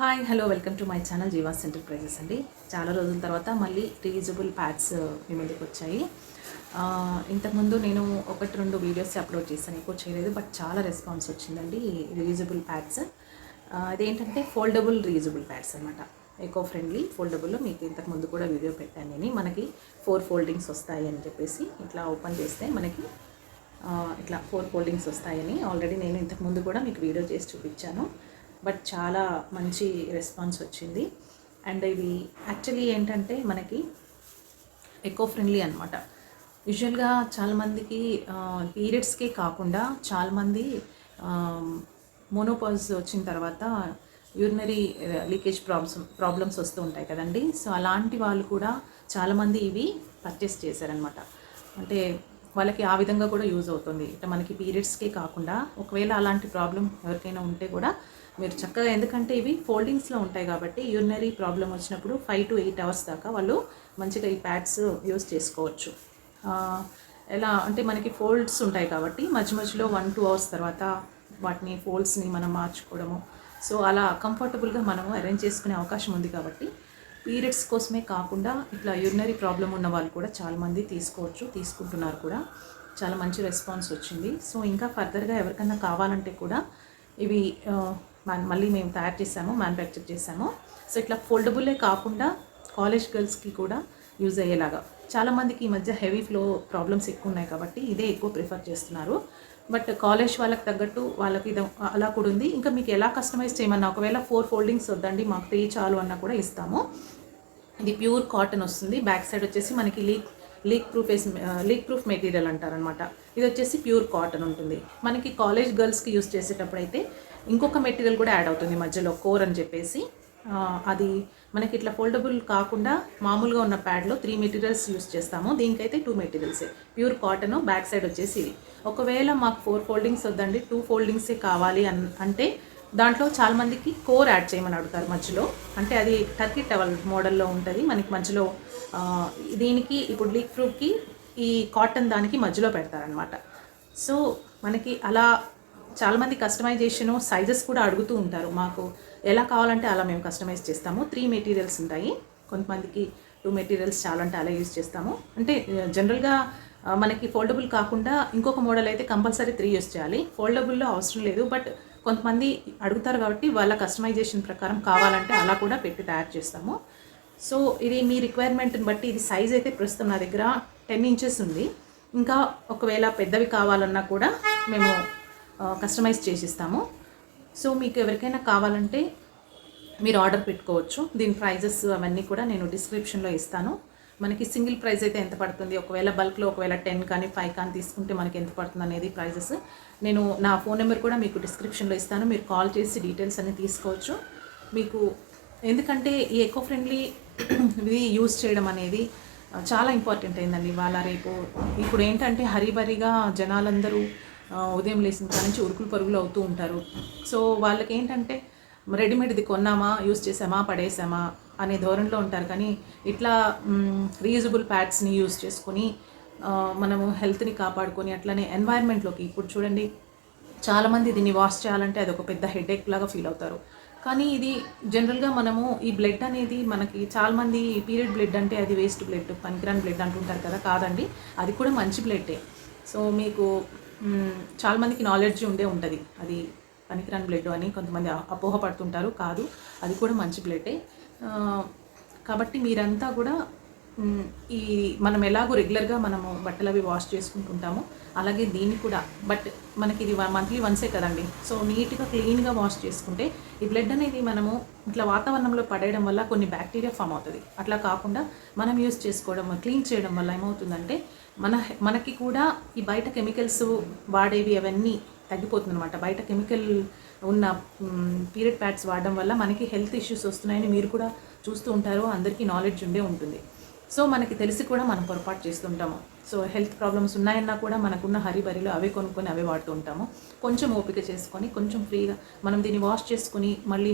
Hi hello welcome to my channel jivas enterprises అండి. చాలా రోజుల తర్వాత మళ్ళీ రీయూజబుల్ ప్యాడ్స్ మీ ముందుకు వచ్చాయి. ఇంతకుముందు నేను 1-2 వీడియోస్ అప్లోడ్ చేశాను, ఎక్కువ చేయలేదు, బట్ చాలా రెస్పాన్స్ వచ్చిందండి. రీయూజబుల్ ప్యాడ్స్ అదేంటంటే ఫోల్డబుల్ రీయూజబుల్ ప్యాడ్స్ అనమాట. Eco friendly foldable. మీకు ఇంతకుముందు కూడా వీడియో పెట్టాను నేను. మనకి 4 ఫోల్డింగ్స్ వస్తాయి అని చెప్పేసి ఇట్లా ఓపెన్ చేస్తే మనకి ఇట్లా 4 ఫోల్డింగ్స్ వస్తాయని ఆల్రెడీ నేను ఇంతకుముందు కూడా మీకు వీడియో చేసి చూపించాను. బట్ చాలా మంచి రెస్పాన్స్ వచ్చింది. అండ్ ఇవి యాక్చువల్లీ ఏంటంటే మనకి ఎకో ఫ్రెండ్లీ అనమాట. యూజువల్గా చాలామందికి పీరియడ్స్కే కాకుండా చాలామంది మోనోపాజ్ వచ్చిన తర్వాత యూరినరీ లీకేజ్ ప్రాబ్లమ్స్ వస్తూ ఉంటాయి కదండి. సో అలాంటి వాళ్ళు కూడా చాలామంది ఇవి పర్చేస్ చేశారనమాట. అంటే వాళ్ళకి ఆ విధంగా కూడా యూజ్ అవుతుంది. ఇట్లా మనకి పీరియడ్స్కే కాకుండా ఒకవేళ అలాంటి ప్రాబ్లం ఎవరికైనా ఉంటే కూడా మీరు చక్కగా, ఎందుకంటే ఇవి ఫోల్డింగ్స్లో ఉంటాయి కాబట్టి యూరినరీ ప్రాబ్లం వచ్చినప్పుడు 5 to 8 అవర్స్ దాకా వాళ్ళు మంచిగా ఈ ప్యాడ్స్ యూజ్ చేసుకోవచ్చు. ఎలా అంటే మనకి ఫోల్డ్స్ ఉంటాయి కాబట్టి మధ్య మధ్యలో 1-2 అవర్స్ తర్వాత వాటిని ఫోల్డ్స్ని మనం మార్చుకోవడము, సో అలా కంఫర్టబుల్గా మనము అరేంజ్ చేసుకునే అవకాశం ఉంది. కాబట్టి పీరియడ్స్ కోసమే కాకుండా ఇట్లా యూరినరీ ప్రాబ్లం ఉన్న వాళ్ళు కూడా చాలామంది తీసుకోవచ్చు, తీసుకుంటున్నారు కూడా. చాలా మంచి రెస్పాన్స్ వచ్చింది. సో ఇంకా ఫర్దర్గా ఎవరికన్నా కావాలంటే కూడా ఇవి మళ్ళీ మేము తయారు చేసాము, మ్యానుఫ్యాక్చర్ చేసాము. సో ఇట్లా ఫోల్డబులే కాకుండా కాలేజ్ గర్ల్స్కి కూడా యూజ్ అయ్యేలాగా. చాలామందికి ఈ మధ్య హెవీ ఫ్లో ప్రాబ్లమ్స్ ఎక్కువ ఉన్నాయి కాబట్టి ఇదే ఎక్కువ ప్రిఫర్ చేస్తున్నారు. బట్ కాలేజ్ వాళ్ళకి తగ్గట్టు వాళ్ళకి ఇది అలా కూడా ఉంది. ఇంకా మీకు ఎలా కస్టమైజ్ చేయమన్నా, ఒకవేళ 4 ఫోల్డింగ్స్ వద్దండి మాకు 3 చాలు అన్నా కూడా ఇస్తాము. ఇది ప్యూర్ కాటన్ వస్తుంది. బ్యాక్ సైడ్ వచ్చేసి మనకి లీక్ ప్రూఫ్ మెటీరియల్ అంటారనమాట. ఇది వచ్చేసి ప్యూర్ కాటన్ ఉంటుంది. మనకి కాలేజ్ గర్ల్స్కి యూజ్ చేసేటప్పుడు అయితే ఇంకొక మెటీరియల్ కూడా యాడ్ అవుతుంది మధ్యలో, కోర్ అని చెప్పేసి. అది మనకి ఇట్లా ఫోల్డబుల్ కాకుండా మామూలుగా ఉన్న ప్యాడ్లో 3 మెటీరియల్స్ యూస్ చేస్తాము. దీనికైతే 2 మెటీరియల్సే, ప్యూర్ కాటన్. బ్యాక్ సైడ్ వచ్చేసి ఇది. ఒకవేళ మాకు 4 ఫోల్డింగ్స్ వద్దండి 2 ఫోల్డింగ్సే కావాలి అంటే దాంట్లో చాలామందికి కోర్ యాడ్ చేయమని అడుగుతారు మధ్యలో. అంటే అది టర్కీ టవల్ మోడల్లో ఉంటుంది. మనకి మధ్యలో దీనికి ఇప్పుడు లీక్ ప్రూఫ్కి ఈ కాటన్ దానికి మధ్యలో పెడతారనమాట. సో మనకి అలా చాలామంది కస్టమైజేషను సైజెస్ కూడా అడుగుతూ ఉంటారు. మాకు ఎలా కావాలంటే అలా మేము కస్టమైజ్ చేస్తాము. 3 మెటీరియల్స్ ఉంటాయి. కొంతమందికి 2 మెటీరియల్స్ చాలంటే అలా యూజ్ చేస్తాము. అంటే జనరల్గా మనకి ఫోల్డబుల్ కాకుండా ఇంకొక మోడల్ అయితే కంపల్సరీ 3 యూజ్ చేయాలి. ఫోల్డబుల్లో అవసరం లేదు, బట్ కొంతమంది అడుగుతారు కాబట్టి వాళ్ళ కస్టమైజేషన్ ప్రకారం కావాలంటే అలా కూడా పెట్టి తయారు చేస్తాము. సో ఇది మీ రిక్వైర్మెంట్ని బట్టి, ఇది సైజ్ అయితే ప్రస్తుతం నా దగ్గర 10 ఇంచెస్ ఉంది. ఇంకా ఒకవేళ పెద్దవి కావాలన్నా కూడా మేము కస్టమైజ్ చేసిస్తాము. సో మీకు ఎవరికైనా కావాలంటే మీరు ఆర్డర్ పెట్టుకోవచ్చు. దీని ప్రైజెస్ అవన్నీ కూడా నేను డిస్క్రిప్షన్లో ఇస్తాను. మనకి సింగిల్ ప్రైస్ అయితే ఎంత పడుతుంది, ఒకవేళ బల్క్లో ఒకవేళ 10 కానీ 5 కానీ తీసుకుంటే మనకి ఎంత పడుతుంది అనేది ప్రైజెస్ నేను నా ఫోన్ నెంబర్ కూడా మీకు డిస్క్రిప్షన్లో ఇస్తాను. మీరు కాల్ చేసి డీటెయిల్స్ అన్నీ తీసుకోవచ్చు. మీకు ఎందుకంటే ఈ ఎకో ఫ్రెండ్లీ ఇది యూజ్ చేయడం అనేది చాలా ఇంపార్టెంట్ అయిందండి ఇవాళ రేపు. ఇప్పుడు ఏంటంటే హరిబరిగా జనాలందరూ ఉదయం లేచిన కాడ నుంచి ఉరుకులు పరుగులు అవుతూ ఉంటారు. సో వాళ్ళకి ఏంటంటే రెడీమేడ్ది కొన్నామా, యూజ్ చేసామా, పడేసామా అనే ధోరణిలో ఉంటారు. కానీ ఇట్లా రీయూజబుల్ ప్యాడ్స్ని యూజ్ చేసుకొని మనము హెల్త్ని కాపాడుకొని అట్లనే ఎన్వైర్న్మెంట్లోకి, ఇప్పుడు చూడండి చాలామంది దీన్ని వాష్ చేయాలంటే అది ఒక పెద్ద హెడేక్ లాగా ఫీల్ అవుతారు. కానీ ఇది జనరల్గా మనము ఈ బ్లడ్ అనేది మనకి చాలామంది పీరియడ్ బ్లడ్ అంటే అది వేస్ట్ బ్లడ్, పనికిరాని బ్లడ్ అంటుంటారు కదా. కాదండి, అది కూడా మంచి బ్లడ్డే. సో మీకు చాలామందికి నాలెడ్జ్ ఉంటుంది అది పనికిరాని బ్లడ్ అని. కొంతమంది అపోహ పడుతుంటారు. కాదు, అది కూడా మంచి బ్లడ్డే. కాబట్టి మీరంతా కూడా ఈ మనం ఎలాగో రెగ్యులర్గా మనము బట్టలు అవి వాష్ చేసుకుంటుంటాము, అలాగే దీన్ని కూడా. బట్ మనకి ఇది మంత్లీ వన్సే కదండి. సో నీట్గా క్లీన్గా వాష్ చేసుకుంటే ఈ బ్లడ్ అనేది మనము ఇట్లా వాతావరణంలో పడేయడం వల్ల కొన్ని బ్యాక్టీరియా ఫామ్ అవుతుంది. అట్లా కాకుండా మనం యూజ్ చేసుకోవడం, క్లీన్ చేయడం వల్ల ఏమవుతుందంటే మనకి కూడా ఈ బయట కెమికల్స్ వాడేవి అవన్నీ తగ్గిపోతుంది అనమాట. బయట కెమికల్ ఉన్న పీరియడ్ ప్యాడ్స్ వాడడం వల్ల మనకి హెల్త్ ఇష్యూస్ వస్తున్నాయని మీరు కూడా చూస్తూ ఉంటారు. అందరికీ నాలెడ్జ్ ఉంటుంది. సో మనకి తెలిసి కూడా మనం పొరపాటు చేస్తుంటాము. సో హెల్త్ ప్రాబ్లమ్స్ ఉన్నాయన్నా కూడా మనకున్న హరిబరిలో అవే కొనుక్కొని అవే వాడుతూ ఉంటాము. కొంచెం ఓపిక చేసుకొని కొంచెం ఫ్రీగా మనం దీన్ని వాష్ చేసుకొని మళ్ళీ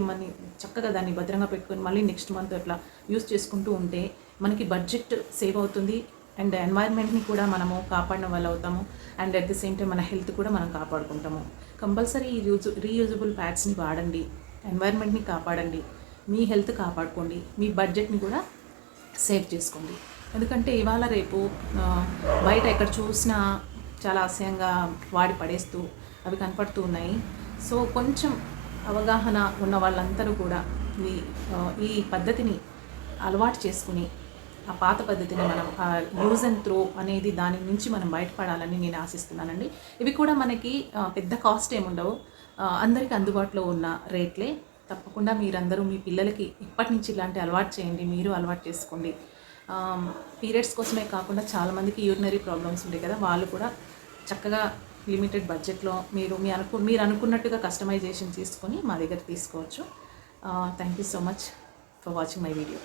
చక్కగా దాన్ని భద్రంగా పెట్టుకొని మళ్ళీ నెక్స్ట్ మంత్ అట్లా యూస్ చేసుకుంటూ ఉంటే మనకి బడ్జెట్ సేవ్ అవుతుంది. అండ్ ఎన్వైర్న్మెంట్ని కూడా మనము కాపాడడం వల్ల అవుతాము. And at the same time మన హెల్త్ కూడా మనం కాపాడుకుంటాము. కంపల్సరీ ఈ రీయూజబుల్ ప్యాడ్స్ని వాడండి, ఎన్వైర్న్మెంట్ని కాపాడండి. మీ హెల్త్ కాపాడుకోండి, మీ బడ్జెట్ని కూడా సేవ్ చేసుకోండి. ఎందుకంటే ఇవాళ రేపు బయట ఎక్కడ చూసినా చాలా అసహ్యంగా వాడి పడేస్తూ అవి కనపడుతూ ఉన్నాయి. సో కొంచెం అవగాహన ఉన్న వాళ్ళందరూ కూడా ఈ ఈ పద్ధతిని అలవాటు చేసుకుని ఆ పాత పద్ధతిని మనం యూజ్ అండ్ త్రో అనేది దాని నుంచి మనం బయటపడాలని నేను ఆశిస్తున్నానండి. ఇవి కూడా మనకి పెద్ద కాస్ట్ ఏముండవు, అందరికీ అందుబాటులో ఉన్న రేట్లే. తప్పకుండా మీరందరూ మీ పిల్లలకి ఇప్పటి నుంచి ఇలాంటి అలవాటు చేయండి, మీరు అలవాటు చేసుకోండి. పీరియడ్స్ కోసమే కాకుండా చాలామందికి యూరినరీ ప్రాబ్లమ్స్ ఉంటాయి కదా, వాళ్ళు కూడా చక్కగా లిమిటెడ్ బడ్జెట్లో మీరు అనుకున్నట్టుగా కస్టమైజేషన్ తీసుకొని మా దగ్గర తీసుకోవచ్చు. Thank you so much for watching my video.